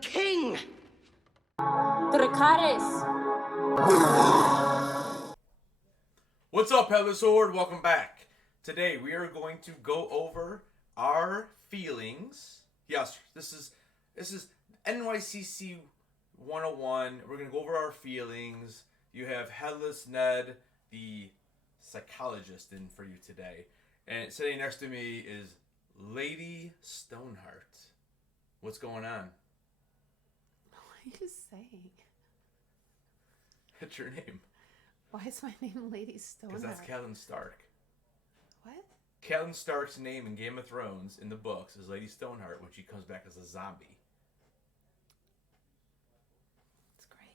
king! What's up, Headless Horde? Welcome back. Today we are going to go over our feelings. Yes, this is NYCC 101. We're going to go over our feelings. You have Headless Ned, the psychologist, in for you today. And sitting next to me is Lady Stoneheart. What's going on? What are you saying? What's your name? Why is my name Lady Stoneheart? Because that's Catelyn Stark. What? Catelyn Stark's name in Game of Thrones in the books is Lady Stoneheart when she comes back as a zombie. It's great.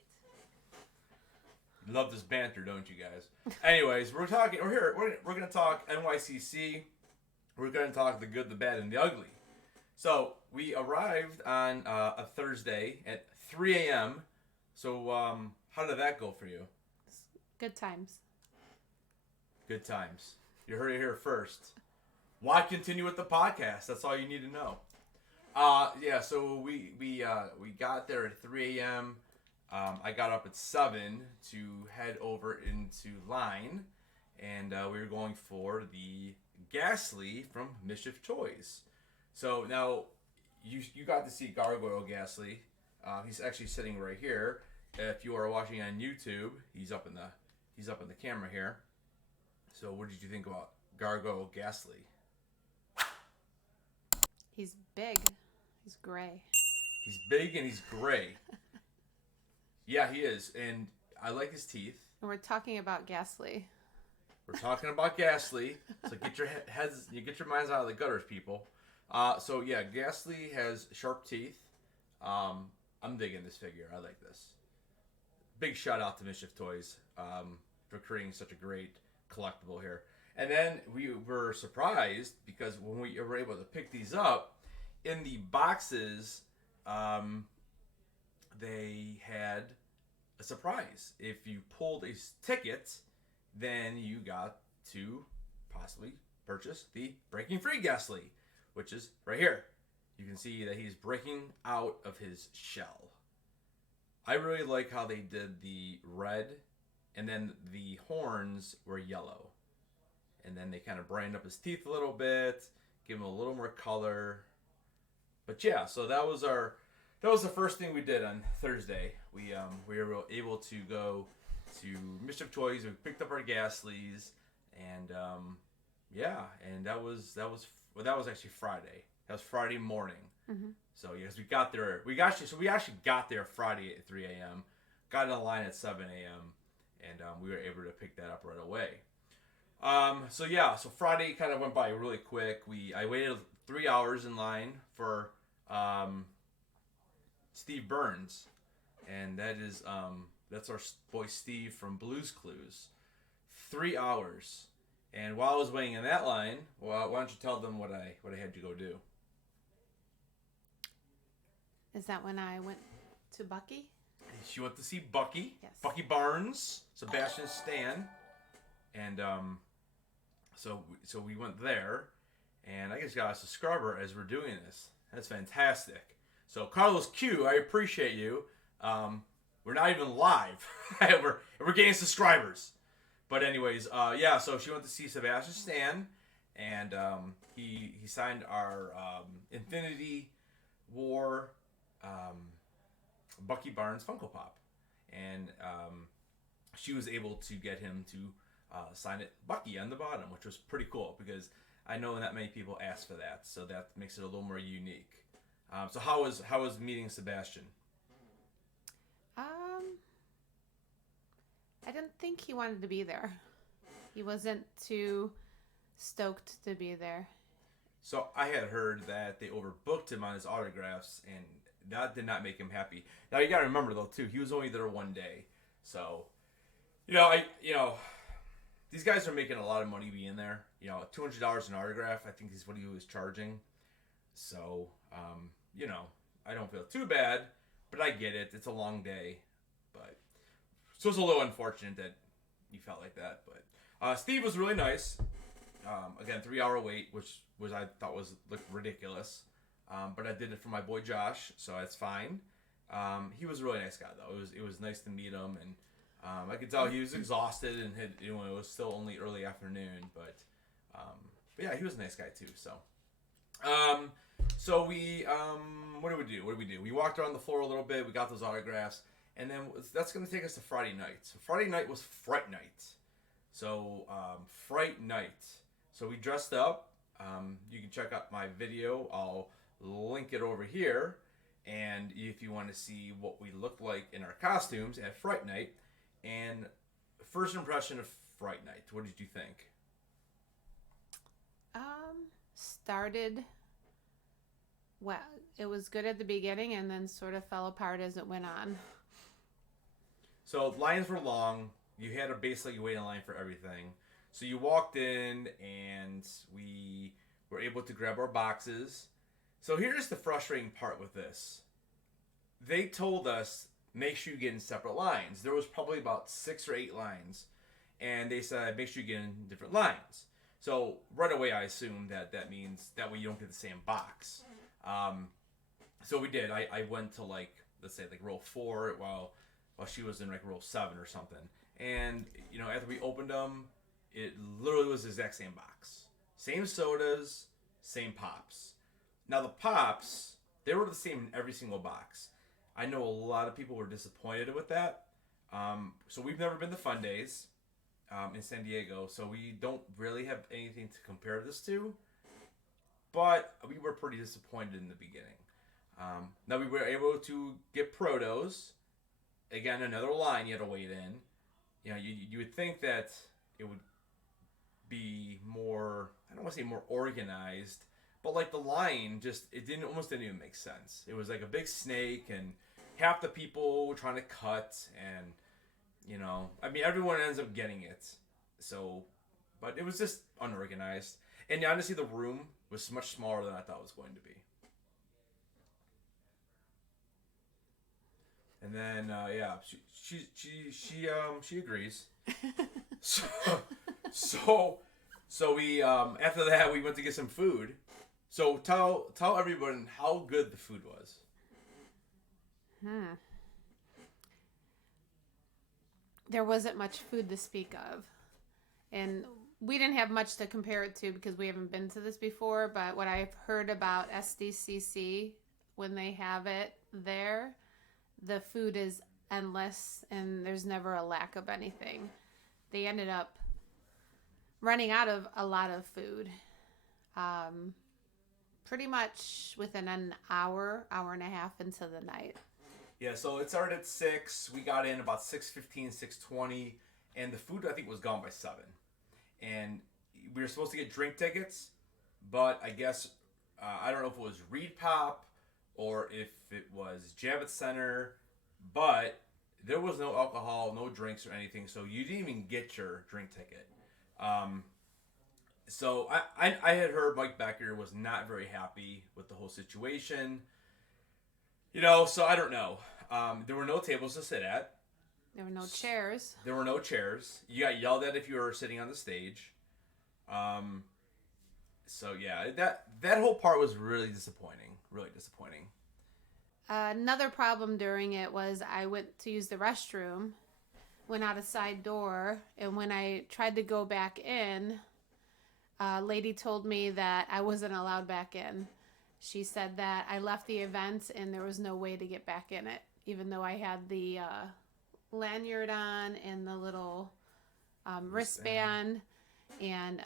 You love this banter, don't you guys? Anyways, we're here. We're gonna talk NYCC. We're gonna talk the good, the bad, and the ugly. So we arrived on a Thursday at 3 a.m. So how did that go for you? Good times. Good times. You heard it here first. Why continue with the podcast? That's all you need to know. Yeah. So we got there at 3 a.m. I got up at 7 to head over into line, and we were going for the Ghastly from Mischief Toys. So now you got to see Gargoyle Ghastly. He's actually sitting right here. If you are watching on YouTube, he's up in the camera here. So what did you think about Gargoyle Ghastly? He's big. He's gray. He's big and he's gray. Yeah, he is, and I like his teeth. And we're talking about Ghastly. We're talking about Ghastly, so get your minds out of the gutters, people. So yeah, Ghastly has sharp teeth. I'm digging this figure. I like this. Big shout out to Mischief Toys for creating such a great collectible here. And then we were surprised because when we were able to pick these up, in the boxes, they had a surprise. If you pulled a ticket, then you got to possibly purchase the Breaking Free Ghastly, which is right here. You can see that he's breaking out of his shell. I really like how they did the red, and then the horns were yellow. And then they kind of brightened up his teeth a little bit, give him a little more color. But yeah, so that was the first thing we did on Thursday. We were able to go to Mischief Toys. We picked up our Ghastlies, and yeah, and that was actually Friday. That was Friday morning. Mm-hmm. So yes, we got there. We actually got there Friday at 3 a.m. Got in the line at 7 a.m. and we were able to pick that up right away. So Friday kind of went by really quick. I waited 3 hours in line for Steve Burns, and that's our boy Steve from Blue's Clues. 3 hours, and while I was waiting in that line, well, why don't you tell them what I had to go do? Is that when I went to Bucky? She went to see Bucky. Yes. Bucky Barnes, Sebastian Stan, and so we went there, and I just got us a scrubber as we're doing this. That's fantastic. So Carlos Q, I appreciate you. We're not even live. we're getting subscribers. But anyways, yeah. So she went to see Sebastian Stan, and he signed our Infinity War Bucky Barnes Funko Pop, and she was able to get him to sign it Bucky on the bottom, which was pretty cool because I know not many people ask for that, so that makes it a little more unique. So how was meeting Sebastian? I didn't think he wanted to be there. He wasn't too stoked to be there. So I had heard that they overbooked him on his autographs, and that did not make him happy. Now you gotta remember though too, he was only there one day, so these guys are making a lot of money being there. $200 an autograph, I think is what he was charging. So I don't feel too bad, but I get it. It's a long day, but so it's a little unfortunate that you felt like that. But Steve was really nice. Again, 3 hour wait, which I thought was ridiculous. but I did it for my boy Josh, so that's fine. He was a really nice guy though. It was nice to meet him, and I could tell he was exhausted and had, it was still only early afternoon, but yeah, he was a nice guy too. So we what did we do? We walked around the floor a little bit. We got those autographs, and then that's going to take us to Friday night. So Friday night was Fright night. So Fright night. So we dressed up. You can check out my video. I'll link it over here. And if you want to see what we looked like in our costumes at Fright night, and first impression of Fright night, what did you think? Started well. It was good at the beginning and then sort of fell apart as it went on. So lines were long. You had to basically wait in line for everything. So you walked in and we were able to grab our boxes. So here's the frustrating part with this. They told us, make sure you get in separate lines. There was probably about 6 or 8 lines. And they said, make sure you get in different lines. So right away I assumed that means that way you don't get the same box. So we did. I went to let's say row 4 while she was in row 7 or something. And after we opened them, it literally was the exact same box. Same sodas, same pops. Now the pops, they were the same in every single box. I know a lot of people were disappointed with that. So we've never been to Fun Days in San Diego, so we don't really have anything to compare this to. But we were pretty disappointed in the beginning. Now we were able to get Protos. Again, another line you had to wait in. You would think that it would be more, I don't want to say more organized, but the line almost didn't even make sense. It was like a big snake and half the people were trying to cut and, everyone ends up getting it. So, but it was just unorganized. And honestly, the room was much smaller than I thought it was going to be. And then, she agrees. So we after that we went to get some food. So tell everyone how good the food was. There wasn't much food to speak of, and we didn't have much to compare it to because we haven't been to this before. But what I've heard about SDCC, when they have it there, the food is endless and there's never a lack of anything. They ended up running out of a lot of food pretty much within an hour and a half into the night. Yeah, so it started at 6. We got in about 6:15, 6:20, and the food I think was gone by 7. And we were supposed to get drink tickets, but I guess I don't know if it was Reed Pop or if it was Javits Center, but there was no alcohol, no drinks or anything, so you didn't even get your drink ticket. So I had heard Mike Becker was not very happy with the whole situation. So I don't know. There were no tables to sit at. There were no chairs. You got yelled at if you were sitting on the stage. So yeah, that whole part was really disappointing. Really disappointing. Another problem during it was I went to use the restroom, went out a side door, and when I tried to go back in, a lady told me that I wasn't allowed back in. She said that I left the event and there was no way to get back in it, even though I had the lanyard on and the little wristband. And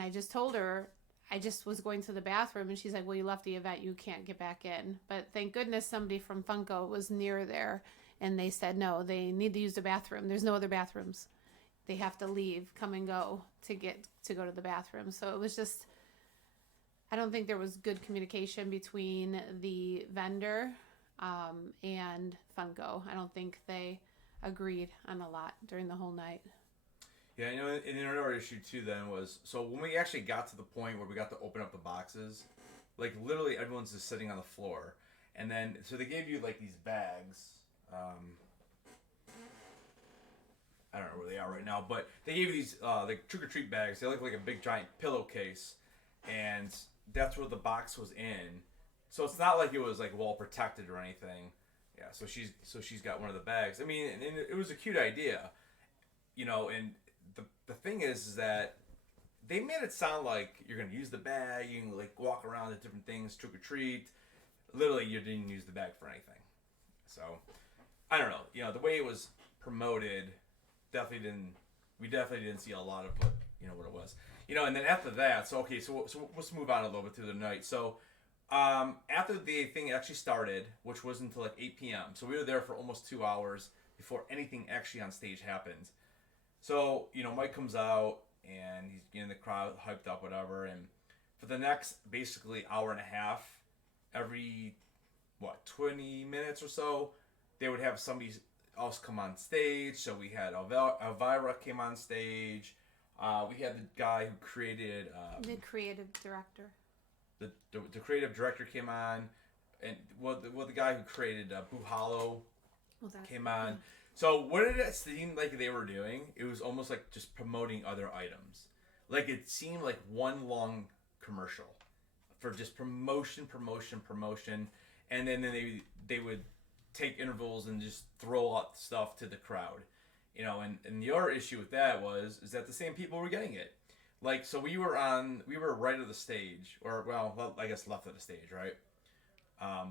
I just told her I just was going to the bathroom, and she's like, well, you left the event, you can't get back in. But thank goodness somebody from Funko was near there, and they said no, they need to use the bathroom. There's no other bathrooms. They have to leave, come and go to go to the bathroom. So it was just, I don't think there was good communication between the vendor and Funko. I don't think they agreed on a lot during the whole night. Yeah, and another issue too then was, so when we actually got to the point where we got to open up the boxes, literally everyone's just sitting on the floor. And then, so they gave you these bags. I don't know where they are right now, but they gave you these trick-or-treat bags. They look like a big giant pillowcase, and that's where the box was in. So it's not like it was like well protected or anything. Yeah, so she's got one of the bags. I mean, and it was a cute idea, And the thing is that they made it sound like you're gonna use the bag, you can like walk around to different things, trick or treat. Literally, you didn't use the bag for anything. So I don't know. The way it was promoted, we definitely didn't see a lot of what it was. And then after that, so let's move on a little bit through the night. So after the thing actually started, which was until like 8 p.m., so we were there for almost 2 hours before anything actually on stage happened. So, Mike comes out and he's getting the crowd hyped up, whatever. And for the next basically hour and a half, every, 20 minutes or so, they would have somebody else come on stage. So we had Elvira came on stage. We had the guy who created... the creative director. The creative director came on. And the guy who created Boo Hollow came on. Yeah. So what did it seem like they were doing? It was almost like just promoting other items. Like it seemed like one long commercial for just promotion. And then they would take intervals and just throw out stuff to the crowd. And the other issue with that is that the same people were getting it. Like, so we were right of the stage, or, well, I guess left of the stage, right? I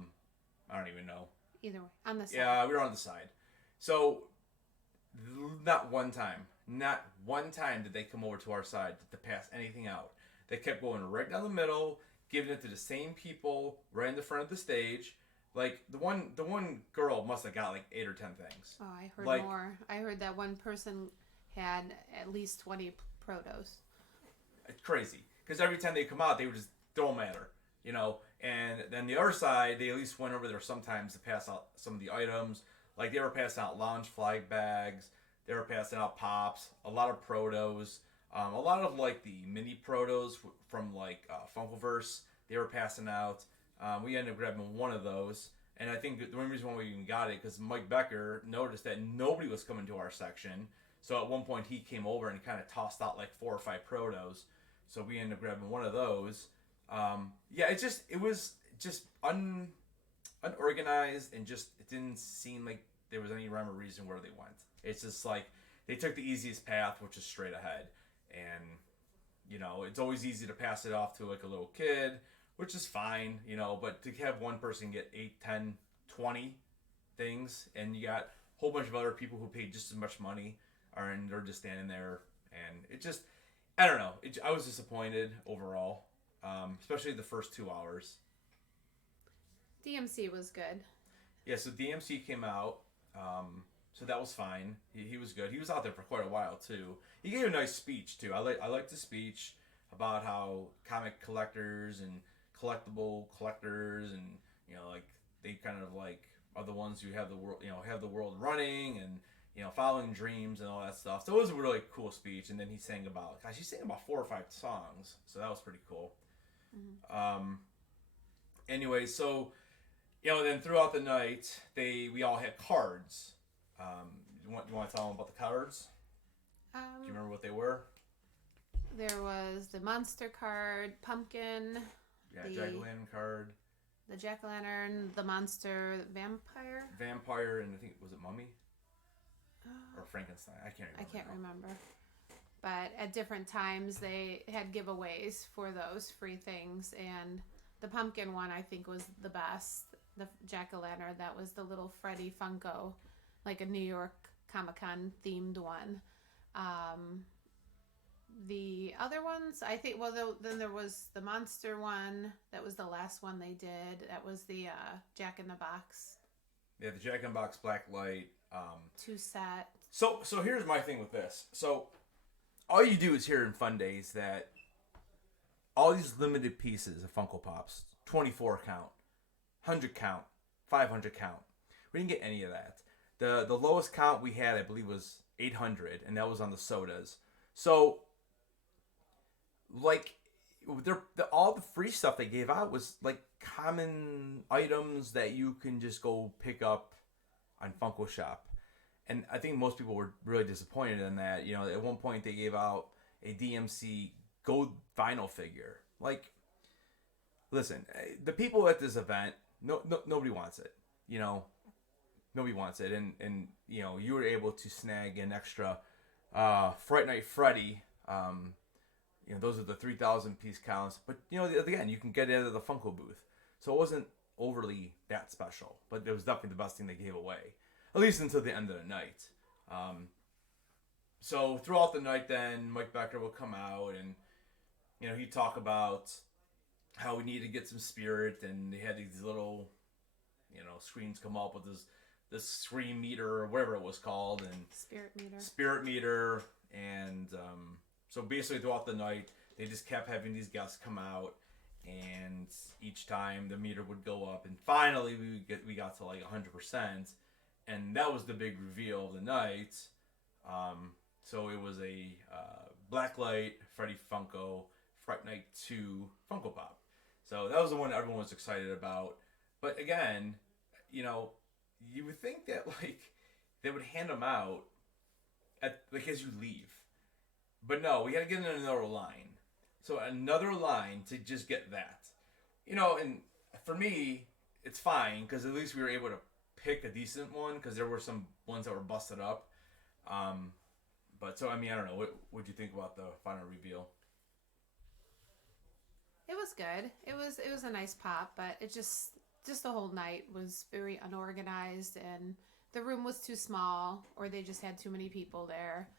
don't even know. Either way, on the side. Yeah, we were on the side. So, not one time did they come over to our side to pass anything out. They kept going right down the middle, giving it to the same people right in the front of the stage. Like, the one girl must have got like 8 or 10 things. Oh, I heard more. I heard that one person had at least 20 protos. It's crazy. Because every time they come out, they would just throw them at her. And then the other side, they at least went over there sometimes to pass out some of the items. Like, they were passing out lounge flag bags. They were passing out pops. A lot of protos. A lot of, like, the mini protos from, like, Funkoverse. They were passing out. We ended up grabbing one of those. And I think the only reason why we even got it, because Mike Becker noticed that nobody was coming to our section. So at one point, he came over and kind of tossed out, like, 4 or 5 protos. So we ended up grabbing one of those. It was just unorganized, and just it didn't seem like there was any rhyme or reason where they went. It's just like they took the easiest path, which is straight ahead, and it's always easy to pass it off to like a little kid, which is fine, but to have one person get 8, 10, 20 things, and you got a whole bunch of other people who paid just as much money, and they're just standing there, and it just, I don't know, I was disappointed overall. Especially the first 2 hours. DMC was good. Yeah, so DMC came out, so that was fine. He was good. He was out there for quite a while too. He gave a nice speech too. I liked the speech about how comic collectors and collectible collectors and like they kind of like are the ones who have the world running and following dreams and all that stuff. So it was a really cool speech. And then he sang about 4 or 5 songs, so that was pretty cool. Mm-hmm. Anyway, so then throughout the night we all had cards. You want to tell them about the cards? Do you remember what they were? There was the monster card, pumpkin. Yeah, jack-o'-lantern card. The jack-o'-lantern, the monster, vampire, and I think was it mummy or Frankenstein? I can't remember. But at different times, they had giveaways for those free things. And the pumpkin one, I think, was the best. The jack-o'-lantern, that was the little Freddy Funko, like a New York Comic-Con themed one. The other ones, I think, then there was the monster one. That was the last one they did. That was the Jack-in-the-Box. Yeah, the Jack-in-the-Box black light. 2 set. So here's my thing with this. So all you do is hear in Fun Days that all these limited pieces of Funko Pops, 24 count, 100 count, 500 count. We didn't get any of that. The lowest count we had, I believe, was 800, and that was on the sodas. So, like, all the free stuff they gave out was, like, common items that you can just go pick up on Funko Shop. And I think most people were really disappointed in that. At one point they gave out a DMC gold vinyl figure. Like, listen, the people at this event, nobody wants it. Nobody wants it, and you were able to snag an extra Fright Night Freddy. Those are the 3,000 piece counts, but again, you can get it out of the Funko booth, so it wasn't overly that special, but it was definitely the best thing they gave away, at least until the end of the night. So throughout the night, then Mike Becker will come out and he'd talk about how we need to get some spirit, and they had these little screens come up with this scream meter or whatever it was called, and spirit meter, and so basically throughout the night they just kept having these guests come out, and each time the meter would go up, and finally we got to like 100%, and that was the big reveal of the night. So it was a Blacklight Freddy Funko Fright Night 2 Funko Pop. So that was the one everyone was excited about. But again, you would think that like they would hand them out as you leave. But no, we had to get in another line. So another line to just get that. And for me, it's fine because at least we were able to pick a decent one because there were some ones that were busted up. But so, I don't know. What do you think about the final reveal? It was good. It was a nice pop, but it just the whole night was very unorganized, and the room was too small, or they just had too many people there.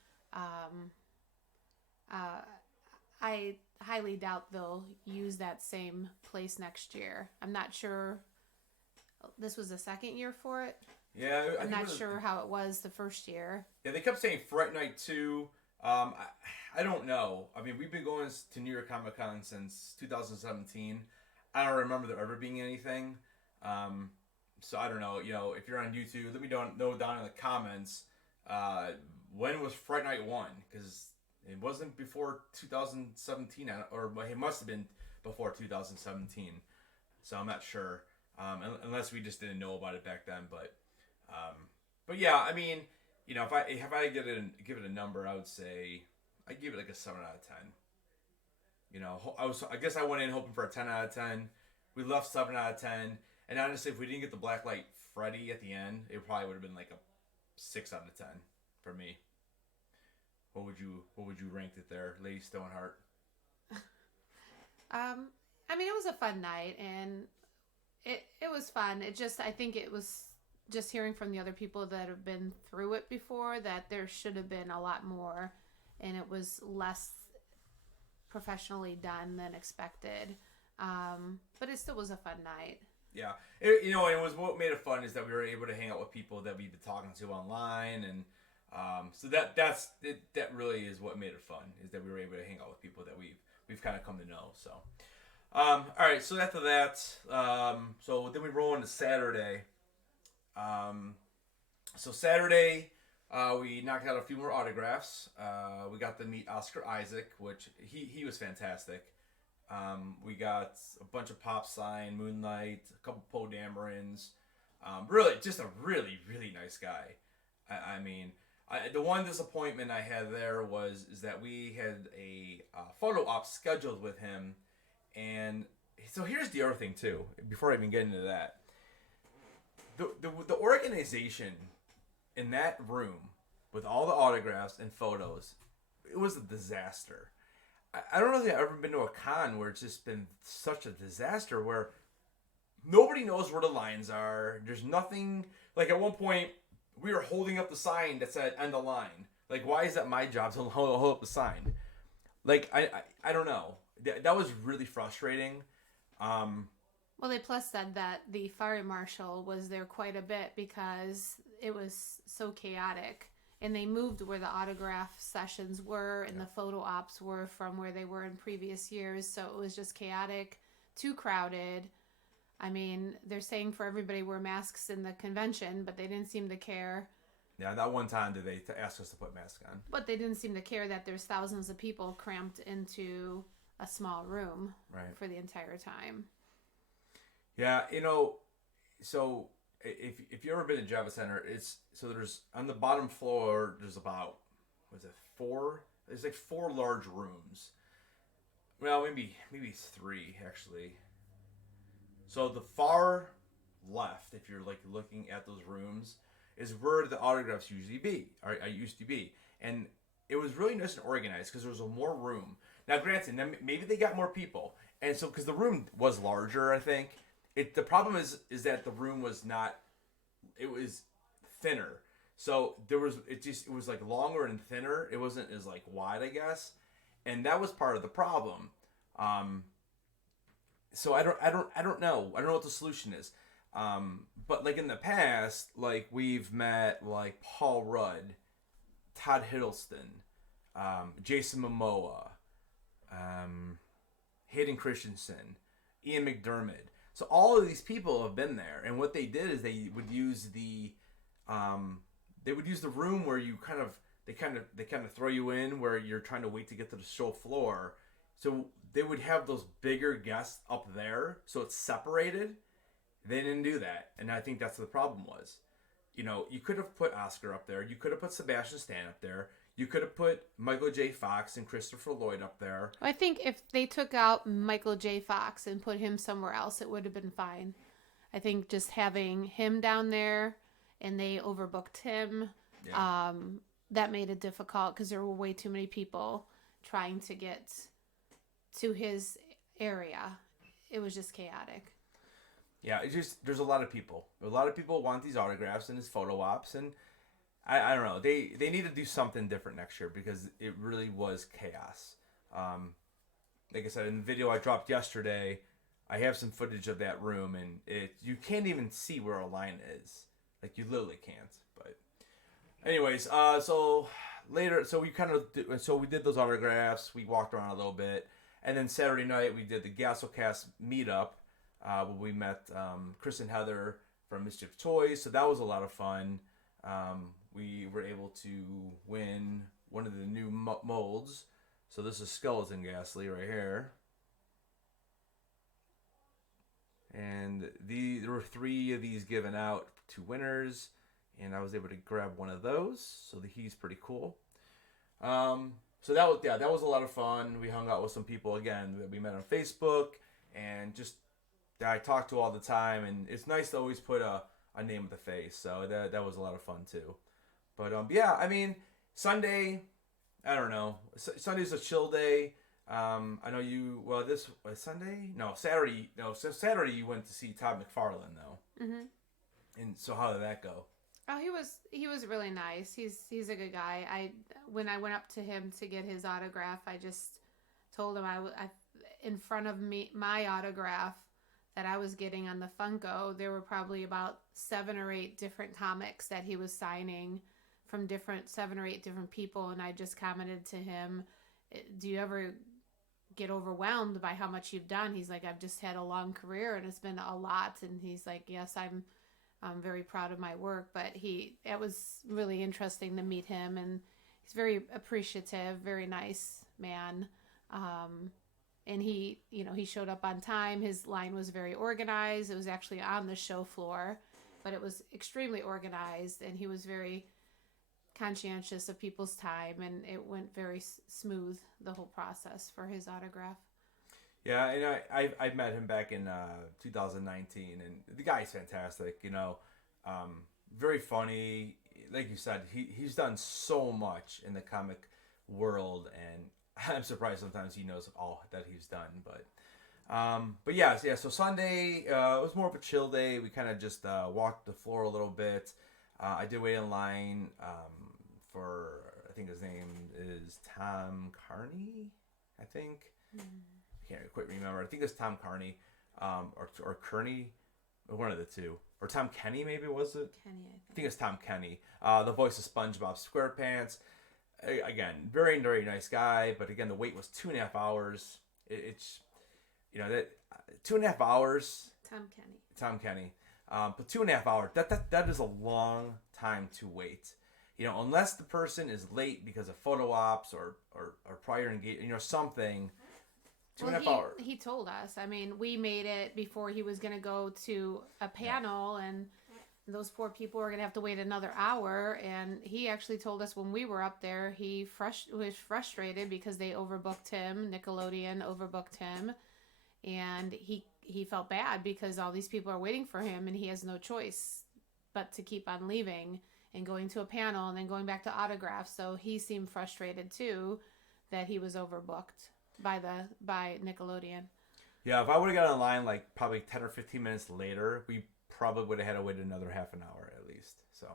I highly doubt they'll use that same place next year. I'm not sure. This was the second year for it. Yeah, I'm not sure how it was the first year. Yeah, they kept saying Fright Night 2. I don't know. We've been going to New York Comic Con since 2017. I don't remember there ever being anything. So I don't know. If you're on YouTube, let me know down in the comments when was Fright Night 1, because it wasn't before 2017, or it must have been before 2017. So I'm not sure, unless we just didn't know about it back then. But yeah, if I give it a number, I would say I give it like a 7 out of 10. I guess I went in hoping for a 10 out of 10. We left 7 out of 10. And honestly, if we didn't get the Blacklight Freddy at the end, it probably would have been like a 6 out of 10 for me. What would you rank it there, Lady Stoneheart? It was a fun night, and it was fun. I think it was just hearing from the other people that have been through it before that there should have been a lot more, and it was less professionally done than expected. But it still was a fun night. Yeah, it was what made it fun is that we were able to hang out with people that we've been talking to online, and so that really is what made it fun, is that we were able to hang out with people that we've kind of come to know. So, all right. So after that, so then we roll into Saturday. So Saturday, we knocked out a few more autographs. We got to meet Oscar Isaac, which he was fantastic. We got a bunch of pop sign, Moonlight, a couple Poe Damerons. Really, just a really, really nice guy. The one disappointment I had there is that we had a photo op scheduled with him, and so here's the other thing too. Before I even get into that, the organization in that room with all the autographs and photos, it was a disaster. I don't know if I've ever been to a con where it's just been such a disaster, where nobody knows where the lines are. There's nothing. Like at one point, we were holding up the sign that said "end the line." Like, why is that my job to hold up the sign? Like, I don't know. That was really frustrating. Well, they plus said that the fire marshal was there quite a bit because it was so chaotic. And they moved where the autograph sessions were and the photo ops were from where they were in previous years. So it was just chaotic, too crowded. They're saying for everybody wear masks in the convention, but they didn't seem to care. Yeah, that one time did they ask us to put masks on. But they didn't seem to care that there's thousands of people cramped into a small room for the entire time. Yeah, so if you've ever been to Javits Center, there's on the bottom floor, there's about, four? There's like 4 large rooms. Well, maybe 3 actually. So the far left, if you're like looking at those rooms, is where the autographs usually be. Or I used to be, and it was really nice and organized because there was a more room. Now, granted, maybe they got more people, and so because the room was larger, I think the problem is that the room was not. It was thinner, so it was like longer and thinner. It wasn't as like wide, I guess, and that was part of the problem. So I don't know. I don't know what the solution is. But like in the past, like we've met like Paul Rudd, Todd Hiddleston, Jason Momoa, Hayden Christensen, Ian McDermott. So all of these people have been there, and what they did is they would use the room where you they kind of throw you in where you're trying to wait to get to the show floor. So they would have those bigger guests up there, so it's separated. They didn't do that, and I think that's what the problem was. You know, you could have put Oscar up there. You could have put Sebastian Stan up there. You could have put Michael J. Fox and Christopher Lloyd up there. I think if they took out Michael J. Fox and put him somewhere else, it would have been fine. I think just having him down there and they overbooked him, that made it difficult because there were way too many people trying to get to his area. It was just chaotic. Yeah, it's just there's a lot of people. A lot of people want these autographs and his photo ops, and I don't know. They need to do something different next year because it really was chaos. Like I said in the video I dropped yesterday, I have some footage of that room, and you can't even see where a line is. Like you literally can't. But anyways, so later, we did those autographs. We walked around a little bit, and then Saturday night we did the Gasolcast meetup. Where we met Chris and Heather from Mischief Toys, so that was a lot of fun. We were able to win one of the new molds. So this is Skeleton Ghastly right here. And there were 3 of these given out to winners, and I was able to grab one of those, so he's pretty cool. So that was a lot of fun. We hung out with some people again that we met on Facebook, and just that I talk to all the time, and it's nice to always put a name with the face. So that was a lot of fun too. But yeah, I mean Sunday, I don't know. Sunday's a chill day. I know you. Well, this was Sunday. No, Saturday. No, so Saturday you went to see Todd McFarlane though. Mhm. And so how did that go? Oh, he was really nice. He's a good guy. When I went up to him to get his autograph, I just told him I in front of my autograph that I was getting on the Funko, there were probably about 7 or 8 different comics that he was signing from 7 or 8 different people, and I just commented to him, do you ever get overwhelmed by how much you've done? He's like, I've just had a long career and it's been a lot, and he's like, yes, I'm very proud of my work. But it was really interesting to meet him, and he's very appreciative, very nice man. And he showed up on time. His line was very organized. It was actually on the show floor, but it was extremely organized, and he was very conscientious of people's time, and it went very smooth, the whole process for his autograph. Yeah, and I met him back in 2019, and the guy's fantastic, very funny. Like you said, he's done so much in the comic world, and I'm surprised sometimes he knows all that he's done. But yeah, so Sunday, it was more of a chill day. We kind of just walked the floor a little bit. I did wait in line for, I think his name is Tom Carney, I think. I can't quite remember. I think it's Tom Carney or Kearney, one of the two. Or Tom Kenny, maybe, was it? Kenny, I think it's Tom Kenny. The voice of SpongeBob SquarePants. Again, very, very nice guy. But again, the wait was 2.5 hours. It's, that 2.5 hours. Tom Kenny. But 2.5 hours, that is a long time to wait. Unless the person is late because of photo ops or prior engagement, something. 2.5 hours. He told us. I mean, we made it before he was going to go to a panel, and those poor people were going to have to wait another hour. And he actually told us when we were up there, he was frustrated because they overbooked him. Nickelodeon overbooked him. And he he felt bad because all these people are waiting for him and he has no choice but to keep on leaving and going to a panel and then going back to autographs. So he seemed frustrated too that he was overbooked by Nickelodeon. Yeah, if I would have got online like probably 10 or 15 minutes later, we probably would have had to wait another half an hour at least. So,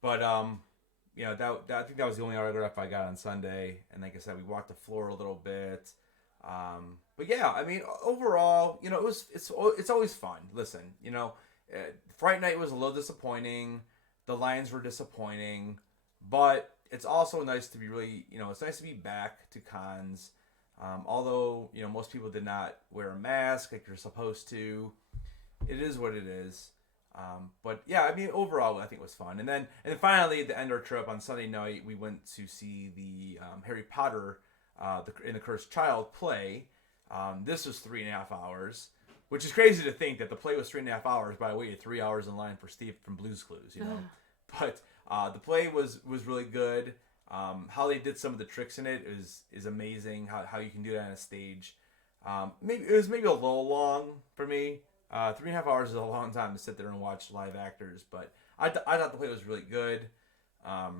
but that I think that was the only autograph I got on Sunday. And like I said, we walked the floor a little bit. But yeah, I mean, overall, it's always fun. Listen, Fright Night was a little disappointing. The lines were disappointing, but it's also nice to be it's nice to be back to cons. Although, most people did not wear a mask like you're supposed to. It is what it is. But yeah, I mean, overall, I think it was fun. And then finally, at the end of our trip on Sunday night, we went to see the Harry Potter in the Cursed Child play. This was 3.5 hours, which is crazy to think that the play was 3.5 hours, but I waited 3 hours in line for Steve from Blue's Clues, But the play was really good. How they did some of the tricks in it is amazing. How you can do that on a stage. It was maybe a little long for me. 3.5 hours is a long time to sit there and watch live actors, but I thought the play was really good. I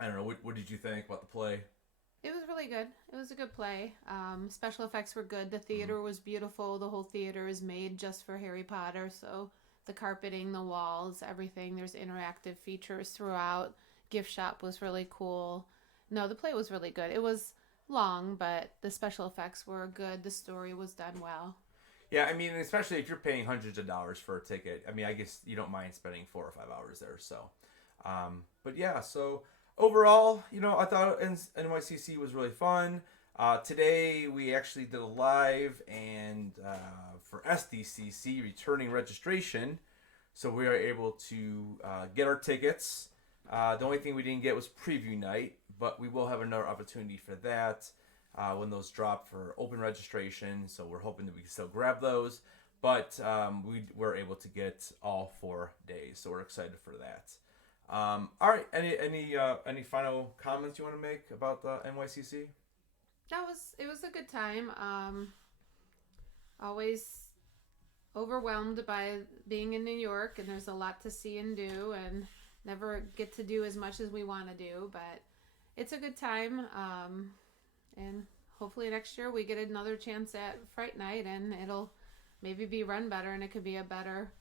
don't know. What did you think about the play? It was really good. It was a good play. Special effects were good. The theater was beautiful. The whole theater is made just for Harry Potter. So the carpeting, the walls, everything. There's interactive features throughout. Gift shop was really cool. No, the play was really good. It was long, but the special effects were good. The story was done well. Yeah, I mean, especially if you're paying hundreds of dollars for a ticket. I mean, I guess you don't mind spending 4 or 5 hours there. So, but yeah, so overall, I thought NYCC was really fun. Today we actually did a live and for SDCC returning registration. So we are able to get our tickets. The only thing we didn't get was preview night, but we will have another opportunity for that when those drop for open registration. So we're hoping that we can still grab those. But we were able to get all 4 days, so we're excited for that. All right, any final comments you want to make about the NYCC? It was a good time. Always overwhelmed by being in New York, and there's a lot to see and do, and never get to do as much as we want to do, but it's a good time. And hopefully next year we get another chance at Fright Night, and it'll maybe be run better, and it could be a better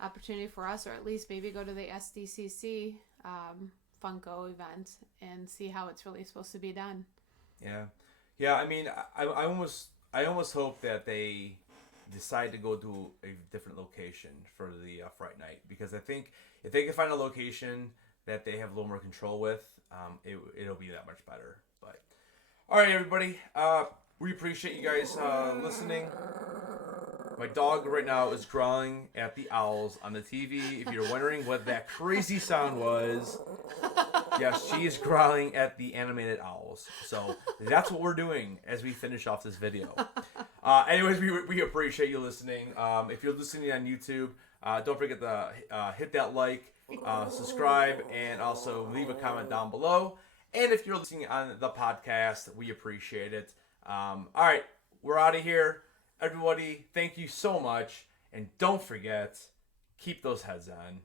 opportunity for us, or at least maybe go to the SDCC Funko event and see how it's really supposed to be done. Yeah. I mean, I almost hope that they decide to go to a different location for the Fright Night, because I think if they can find a location that they have a little more control with, it'll be that much better. But all right, everybody, we appreciate you guys listening. My dog right now is growling at the owls on the TV. If you're wondering what that crazy sound was, yes, she is growling at the animated owls. So that's what we're doing as we finish off this video. Anyways, we appreciate you listening. If you're listening on YouTube, don't forget to hit that like, subscribe, and also leave a comment down below. And if you're listening on the podcast, we appreciate it. All right, we're out of here. Everybody, thank you so much. And don't forget, keep those heads on.